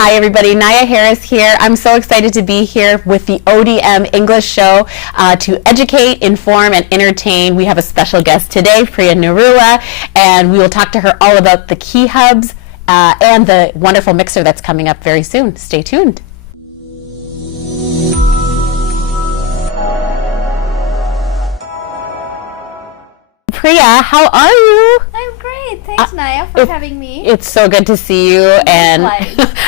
Hi everybody, Nyia Harris here. I'm so excited to be here with the ODM English show to educate, inform, and entertain. We have a special guest today, Priya Narula, and we will talk to her all about the Keyhubs and the wonderful mixer that's coming up very soon. Stay tuned. Priya, how are you? I'm great. Thanks, Nyia, for having me. It's so good to see you, and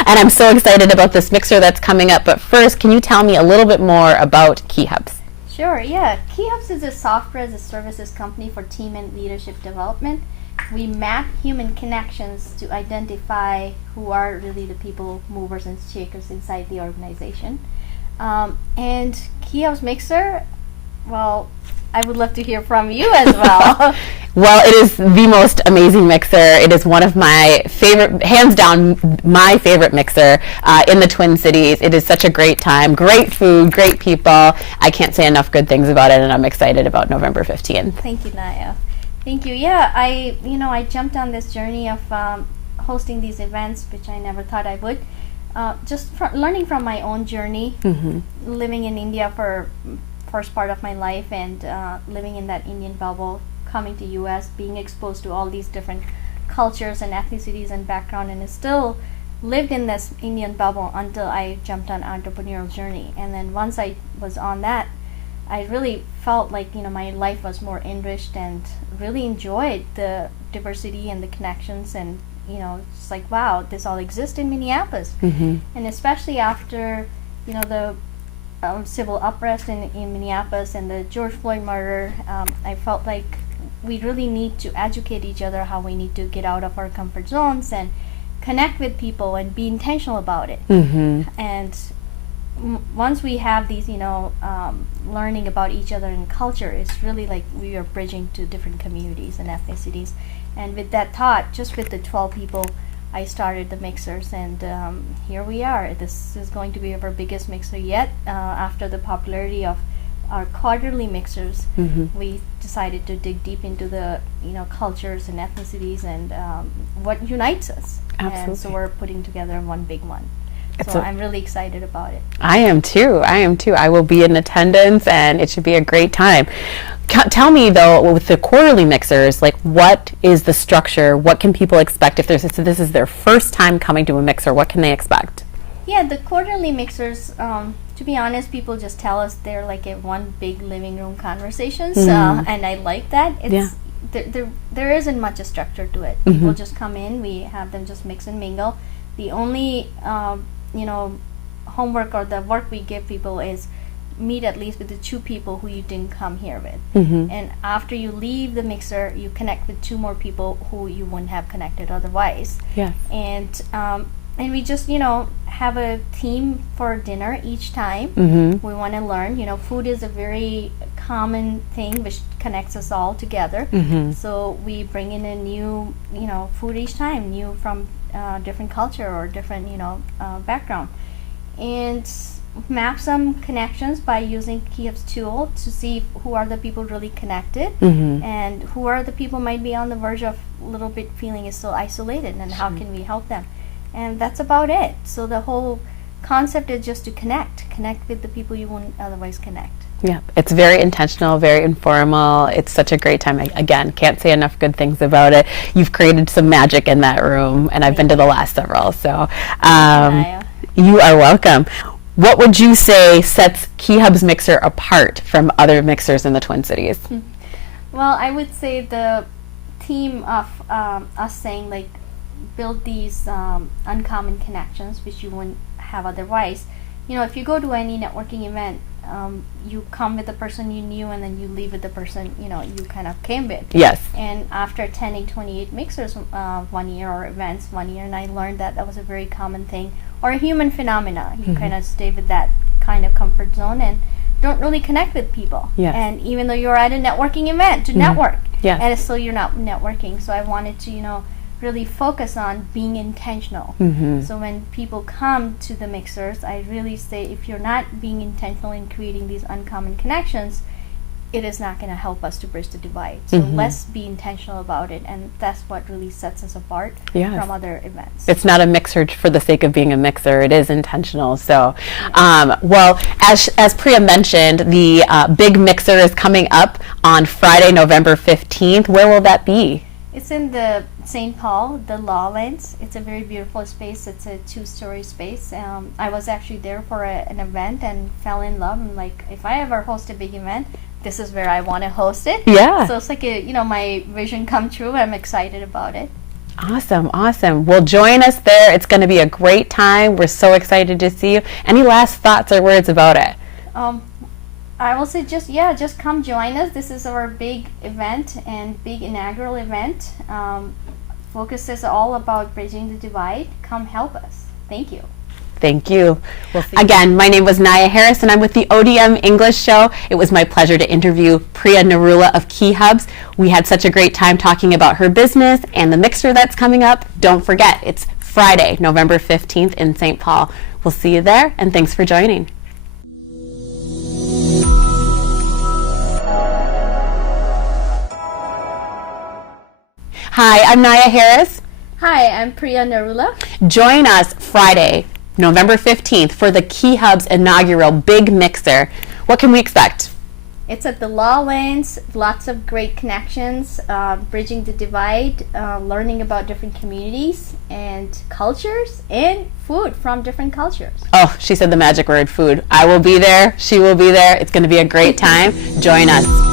I'm so excited about this mixer that's coming up. But first, can you tell me a little bit more about Keyhubs? Sure, yeah. Keyhubs is a software as a services company for team and leadership development. We map human connections to identify who are really the people, movers, and shakers inside the organization. And Keyhubs Mixer, well, I would love to hear from you as well. Well, it is the most amazing mixer. It is one of my favorite, hands down, my favorite mixer in the Twin Cities. It is such a great time, great food, great people. I can't say enough good things about it, and I'm excited about November 15th. Thank you, Nyia. Thank you. Yeah, I jumped on this journey of hosting these events, which I never thought I would. Learning from my own journey, living in India for first part of my life, and living in that Indian bubble, coming to US, being exposed to all these different cultures and ethnicities and background, and still lived in this Indian bubble until I jumped on entrepreneurial journey. And then once I was on that, I really felt like my life was more enriched and really enjoyed the diversity and the connections, and it's like, wow, this all exists in Minneapolis. And especially after the civil unrest in Minneapolis and the George Floyd murder, I felt like we really need to educate each other how we need to get out of our comfort zones and connect with people and be intentional about it. And once we have these, learning about each other and culture, it's really like we are bridging to different communities and ethnicities. And with that thought, just with the 12 people, I started the mixers, and here we are. This is going to be our biggest mixer yet. After the popularity of our quarterly mixers, we decided to dig deep into the cultures and ethnicities and what unites us. Absolutely. And so we're putting together one big one. So I'm really excited about it. I am too. I will be in attendance, and it should be a great time. Tell me though, with the quarterly mixers, like, what is the structure? What can people expect if this is their first time coming to a mixer? What can they expect? Yeah, the quarterly mixers, to be honest, people just tell us they're like a one big living room conversations, and I like that. It's there isn't much a structure to it. People just come in, we have them just mix and mingle. The only homework or the work we give people is meet at least with the 2 people who you didn't come here with. And after you leave the mixer, you connect with 2 more people who you wouldn't have connected otherwise. Yes. And we just have a theme for dinner each time. We want to learn. Food is a very common thing which connects us all together. So we bring in a new food each time, new from different culture or different background, and map some connections by using Keyhubs tool to see who are the people really connected, and who are the people might be on the verge of a little bit feeling is so isolated, and how can we help them. And that's about it. So the whole concept is just to connect with the people you wouldn't otherwise connect. Yeah, it's very intentional, very informal. It's such a great time. Again, can't say enough good things about it. You've created some magic in that room, and I've been to the last several, so you are welcome. What would you say sets Keyhubs Mixer apart from other mixers in the Twin Cities? Well, I would say the theme of us saying, like, build these uncommon connections which you wouldn't have otherwise. If you go to any networking event, you come with the person you knew, and then you leave with the person you kind of came with. Yes. And after attending 28 mixers 1 year, or events 1 year, and I learned that was a very common thing, or a human phenomena. You kind of stay with that kind of comfort zone and don't really connect with people. Yes. And even though you're at a networking event to network, yes, and still you're not networking. So I wanted to really focus on being intentional. So when people come to the mixers, I really say, if you're not being intentional in creating these uncommon connections, it is not going to help us to bridge the divide. So let's be intentional about it, and that's what really sets us apart from other events. It's not a mixer for the sake of being a mixer. It is intentional. So, well, as Priya mentioned, the big mixer is coming up on Friday, November 15th. Where will that be? It's in the St. Paul, the Lowlands. It's a very beautiful space. It's a 2-story space. I was actually there for an event and fell in love. I'm like, if I ever host a big event, this is where I want to host it. Yeah. So it's like my vision come true. I'm excited about it. Awesome, awesome. Well, join us there. It's going to be a great time. We're so excited to see you. Any last thoughts or words about it? I will say just come join us. This is our big event and big inaugural event. Focus is all about bridging the divide. Come help us. Thank you. Thank you. Again, my name was Nyia Harris, and I'm with the ODM English Show. It was my pleasure to interview Priya Narula of Keyhubs. We had such a great time talking about her business and the mixer that's coming up. Don't forget, it's Friday, November 15th in St. Paul. We'll see you there, and thanks for joining. Hi, I'm Nyia Harris. Hi, I'm Priya Narula. Join us Friday, November 15th for the Keyhubs inaugural Big Mixer. What can we expect? It's at the Lowlands, lots of great connections, bridging the divide, learning about different communities and cultures, and food from different cultures. Oh, she said the magic word, food. I will be there. She will be there. It's going to be a great time. Join us.